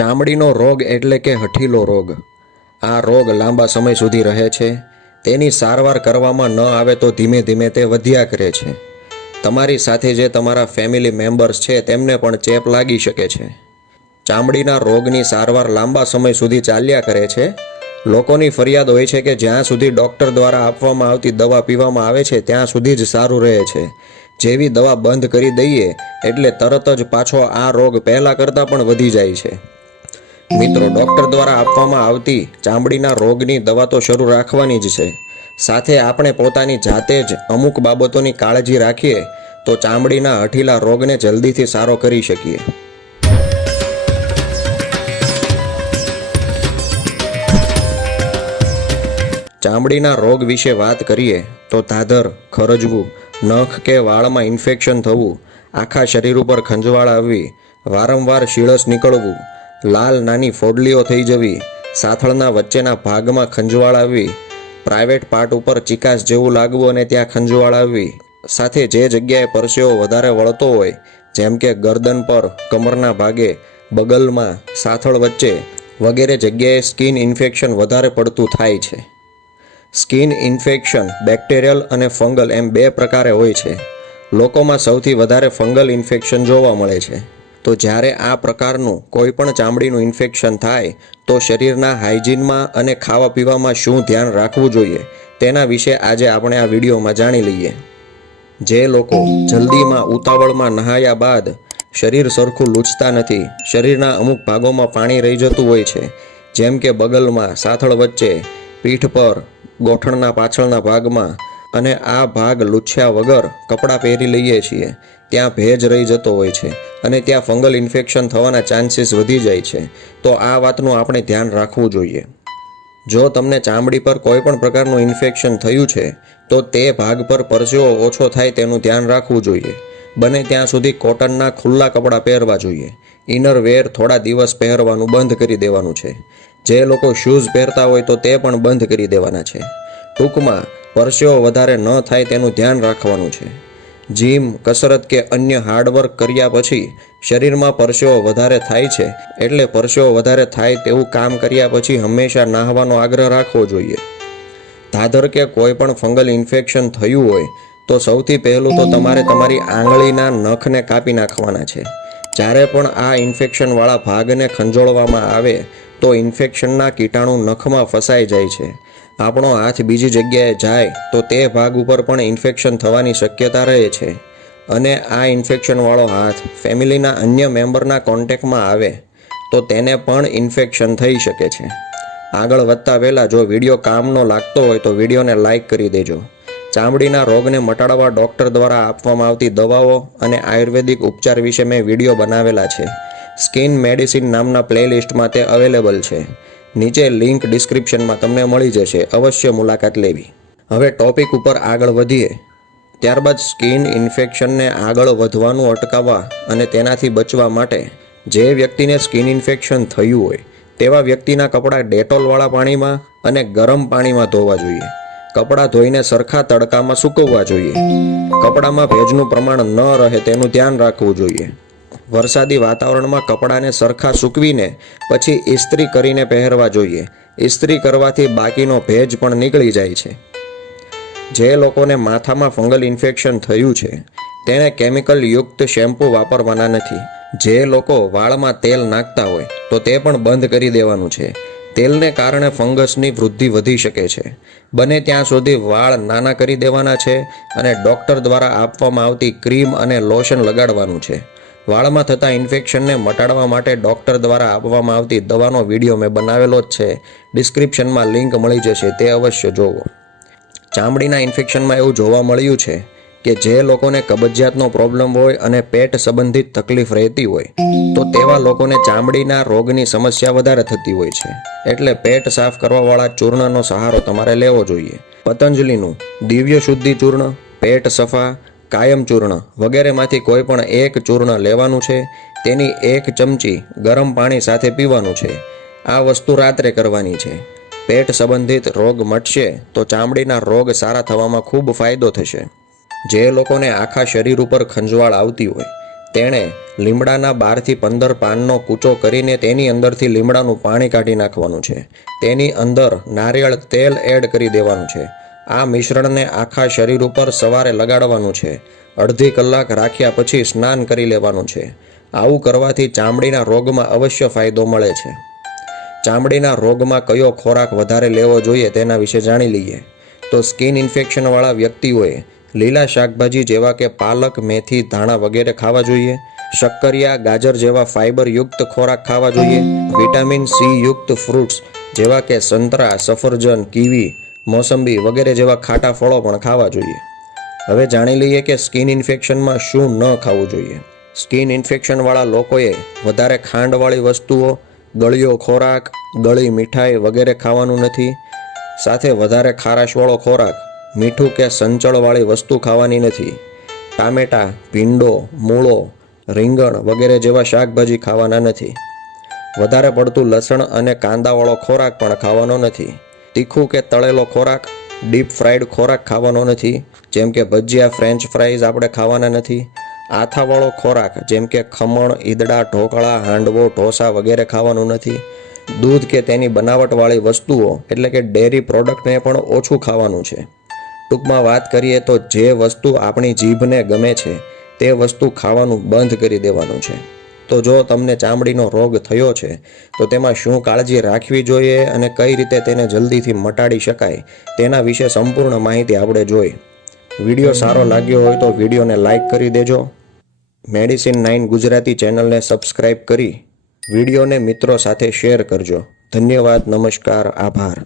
ચામડીનો રોગ એટલે કે હઠીલો રોગ. આ રોગ લાંબા સમય સુધી રહે છે. તેની સારવાર કરવામાં ન આવે તો ધીમે ધીમે તે વધ્યા કરે છે. તમારી સાથે જે તમારા ફેમિલી મેમ્બર્સ છે તેમને પણ ચેપ લાગી શકે છે. ચામડીના રોગની સારવાર લાંબા સમય સુધી ચાલ્યા કરે છે. લોકોની ફરિયાદ હોય છે કે જ્યાં સુધી ડૉક્ટર દ્વારા આપવામાં આવતી દવા પીવામાં આવે છે ત્યાં સુધી જ સારું રહે છે. જેવી દવા બંધ કરી દઈએ એટલે તરત જ પાછો આ રોગ પહેલાં કરતાં પણ વધી જાય છે. મિત્રો, ડૉક્ટર દ્વારા આપવામાં આવતી ચામડીના રોગની દવા તો શરૂ રાખવાની જ છે. સાથે આપણે પોતાની જાતે જ અમુક બાબતોની કાળજી રાખીએ તો ચામડીના હઠીલા રોગને જલ્દીથી સારો કરી શકીએ. ચામડીના રોગ વિશે વાત કરીએ તો ધાધર, ખરજવું, નખ કે વાળમાં ઇન્ફેક્શન થવું, આખા શરીર ઉપર ખંજવાળ આવવી, વારંવાર શીળસ નીકળવું, લાલ નાની ફોડલીઓ થઈ જવી, સાથળના વચ્ચેના ભાગમાં ખંજવાળ આવવી, પ્રાઇવેટ પાર્ટ ઉપર ચિકાસ જેવું લાગવું અને ત્યાં ખંજવાળ આવવી, સાથે જે જગ્યાએ પરસેવો વધારે વળતો હોય જેમ કે ગરદન પર, કમરના ભાગે, બગલમાં, સાથળ વચ્ચે વગેરે જગ્યાએ સ્કિન ઇન્ફેક્શન વધારે પડતું થાય છે. સ્કિન ઇન્ફેક્શન બેક્ટેરિયલ અને ફંગલ એમ બે પ્રકારે હોય છે. લોકોમાં સૌથી વધારે ફંગલ ઇન્ફેક્શન જોવા મળે છે. તો જ્યારે આ પ્રકારનું કોઈ પણ ચામડીનું ઇન્ફેક્શન થાય તો શરીરના હાઇજીનમાં અને ખાવા પીવામાં શું ધ્યાન રાખવું જોઈએ તેના વિશે આજે આપણે આ વિડીયોમાં જાણી લઈએ. જે લોકો જલ્દીમાં ઉતાવળમાં નહાયા બાદ શરીર સરખું લૂછતા નથી, શરીરના અમુક ભાગોમાં પાણી રહી જતું હોય છે જેમ કે બગલમાં, સાથળ વચ્ચે, પીઠ પર, ગોઠણના પાછળના ભાગમાં, અને આ ભાગ લૂછ્યા વગર કપડાં પહેરી લઈએ છીએ ત્યાં ભેજ રહી જતો હોય છે અને ત્યાં ફંગલ ઇન્ફેક્શન થવાના ચાન્સીસ વધી જાય છે. તો આ વાતનું આપણે ધ્યાન રાખવું જોઈએ. જો તમને ચામડી પર કોઈ પણ પ્રકારનું ઇન્ફેક્શન થયું છે તો તે ભાગ પર પરસેવો ઓછો થાય તેનું ધ્યાન રાખવું જોઈએ. બને ત્યાં સુધી કોટનના ખુલ્લા કપડાં પહેરવા જોઈએ. ઇનર વેર થોડા દિવસ પહેરવાનું બંધ કરી દેવાનું છે. જે લોકો શૂઝ પહેરતા હોય તો તે પણ બંધ કરી દેવાના છે. ટૂંકમાં પરસેવો વધારે ન થાય તેનું ધ્યાન રાખવાનું છે. જીમ, કસરત કે અન્ય હાર્ડવર્ક કર્યા પછી શરીરમાં પરસેવો વધારે થાય છે એટલે પરસેવો વધારે થાય તેવું કામ કર્યા પછી હંમેશા નહાવાનો આગ્રહ રાખવો જોઈએ. ધાધર કે કોઈ પણ ફંગલ ઇન્ફેક્શન થયું હોય તો સૌથી પહેલું તો તમારે તમારી આંગળીના નખને કાપી નાખવાના છે. જ્યારે પણ આ ઇન્ફેક્શનવાળા ભાગને ખંજોળવામાં આવે તો ઇન્ફેક્શનના કીટાણુ નખમાં ફસાઈ જાય છે. આપણો હાથ બીજી જગ્યાએ જાય તો તે ભાગ ઉપર પણ ઇન્ફેક્શન થવાની શક્યતા રહે છે અને આ ઇન્ફેક્શનવાળો હાથ ફેમિલીના અન્ય મેમ્બરના કોન્ટેક્ટમાં આવે તો તેને પણ ઇન્ફેક્શન થઈ શકે છે. આગળ વધતા પહેલાં જો વિડીયો કામનો લાગતો હોય તો વિડીયોને લાઇક કરી દેજો. ચામડીના રોગને મટાડવા ડૉક્ટર દ્વારા આપવામાં આવતી દવાઓ અને આયુર્વેદિક ઉપચાર વિશે મેં વિડીયો બનાવેલા છે. સ્કિન મેડિસિન નામના પ્લેલિસ્ટમાં તે અવેલેબલ છે. નીચે લિંક ડિસ્ક્રિપ્શનમાં તમને મળી જશે, અવશ્ય મુલાકાત લેવી. હવે ટોપિક ઉપર આગળ વધીએ. ત્યારબાદ સ્કિન ઇન્ફેક્શનને આગળ વધવાનું અટકાવવા અને તેનાથી બચવા માટે જે વ્યક્તિને સ્કિન ઇન્ફેક્શન થયું હોય તેવા વ્યક્તિના કપડાં ડેટોલવાળા પાણીમાં અને ગરમ પાણીમાં ધોવા જોઈએ. કપડાં ધોઈને સરખા તડકામાં સૂકવવા જોઈએ. કપડામાં ભેજનું પ્રમાણ ન રહે તેનું ધ્યાન રાખવું જોઈએ. વરસાદી વાતાવરણમાં કપડાને સરખા સૂકવીને પછી ઇસ્ત્રી કરીને પહેરવા જોઈએ. ઇસ્ત્રી કરવાથી બાકીનો ભેજ પણ નીકળી જાય છે. જે લોકોને માથામાં ફંગલ ઇન્ફેક્શન થયું છે તેણે કેમિકલ યુક્ત શેમ્પૂ વાપરવાના નથી. જે લોકો વાળમાં તેલ નાખતા હોય તો તે પણ બંધ કરી દેવાનું છે. તેલને કારણે ફંગસની વૃદ્ધિ વધી શકે છે. બને ત્યાં સુધી વાળ નાના કરી દેવાના છે અને ડૉક્ટર દ્વારા આપવામાં આવતી ક્રીમ અને લોશન લગાડવાનું છે. વાળમાં થતા ઇન્ફેક્શનને મટાડવા માટે ડૉક્ટર દ્વારા આપવામાં આવતી દવાનો વિડીયો મેં બનાવેલો જ છે. ડિસ્ક્રિપ્શનમાં લિંક મળી જશે, તે અવશ્ય જોવો. ચામડીના ઇન્ફેક્શનમાં એવું જોવા મળ્યું છે કે જે લોકોને કબજિયાતનો પ્રોબ્લેમ હોય અને પેટ સંબંધિત તકલીફ રહેતી હોય તો તેવા લોકોને ચામડીના રોગની સમસ્યા વધારે થતી હોય છે. એટલે પેટ સાફ કરવાવાળા ચૂર્ણનો સહારો તમારે લેવો જોઈએ. પતંજલિનું દિવ્ય શુદ્ધિ ચૂર્ણ, પેટ સફા, કાયમ ચૂર્ણ વગેરેમાંથી કોઈ પણ એક ચૂર્ણ લેવાનું છે. તેની 1 ચમચી ગરમ પાણી સાથે પીવાનું છે. આ વસ્તુ રાત્રે કરવાની છે. પેટ સંબંધિત રોગ મટશે તો ચામડીના રોગ સારા થવામાં ખૂબ ફાયદો થશે. જે લોકોને આખા શરીર ઉપર ખંજવાળ આવતી હોય તેણે લીમડાના 12થી 15 પાનનો કૂચો કરીને તેની અંદરથી લીમડાનું પાણી કાઢી નાખવાનું છે. તેની અંદર નારિયેળ તેલ એડ કરી દેવાનું છે. આ મિશ્રણને આખા શરીર ઉપર સવારે લગાડવાનું છે. અડધી કલાક રાખ્યા પછી સ્નાન કરી લેવાનું છે. આવું કરવાથી ચામડીના રોગમાં અવશ્ય ફાયદો મળે છે. ચામડીના રોગમાં કયો ખોરાક વધારે લેવો જોઈએ તેના વિશે જાણી લઈએ. તો સ્કિન ઇન્ફેક્શનવાળા વ્યક્તિઓએ લીલા શાકભાજી જેવા કે પાલક, મેથી, ધાણા વગેરે ખાવા જોઈએ. શક્કરિયા, ગાજર જેવા ફાઇબરયુક્ત ખોરાક ખાવા જોઈએ. વિટામિન સી યુક્ત ફ્રૂટ્સ જેવા કે સંતરા, સફરજન, કીવી, મોસંબી વગેરે જેવા ખાટા ફળો પણ ખાવા જોઈએ. હવે જાણી લઈએ કે સ્કિન ઇન્ફેક્શનમાં શું ન ખાવું જોઈએ. સ્કિન ઇન્ફેક્શનવાળા લોકોએ વધારે ખાંડવાળી વસ્તુઓ, ગળ્યો ખોરાક, ગળી મીઠાઈ વગેરે ખાવાનું નથી. સાથે વધારે ખારાશવાળો ખોરાક, મીઠું કે સંચળવાળી વસ્તુ ખાવાની નથી. ટામેટાં, ભીંડો, મૂળો, રીંગણ વગેરે જેવા શાકભાજી ખાવાના નથી. વધારે પડતું લસણ અને કાંદાવાળો ખોરાક પણ ખાવાનો નથી. તીખું કે તળેલો ખોરાક, ડીપ ફ્રાઈડ ખોરાક ખાવાનો નથી. જેમ કે ભજીયા, ફ્રેન્ચ ફ્રાઈઝ આપણે ખાવાના નથી. આથાવાળો ખોરાક જેમ કે ખમણ, ઈદડા, ઢોકળા, હાંડવો, ઢોસા વગેરે ખાવાનું નથી. દૂધ કે તેની બનાવટવાળી વસ્તુઓ એટલે કે ડેરી પ્રોડક્ટને પણ ઓછું ખાવાનું છે. ટૂંકમાં વાત કરીએ તો જે વસ્તુ આપણી જીભને ગમે છે તે વસ્તુ ખાવાનું બંધ કરી દેવાનું છે. તો જો તમને ચામડીનો રોગ થયો છે તો તેમાં શું કાળજી રાખવી જોઈએ અને કઈ રીતે તેને જલ્દીથી મટાડી શકાય તેના વિશે સંપૂર્ણ માહિતી આપણે જોઈ. વિડીયો સારો લાગ્યો હોય તો વિડીયોને લાઈક કરી દેજો. મેડિસિન 9 ગુજરાતી ચેનલને સબસ્ક્રાઈબ કરી વિડીયોને મિત્રો સાથે શેર કરજો. ધન્યવાદ, નમસ્કાર, આભાર.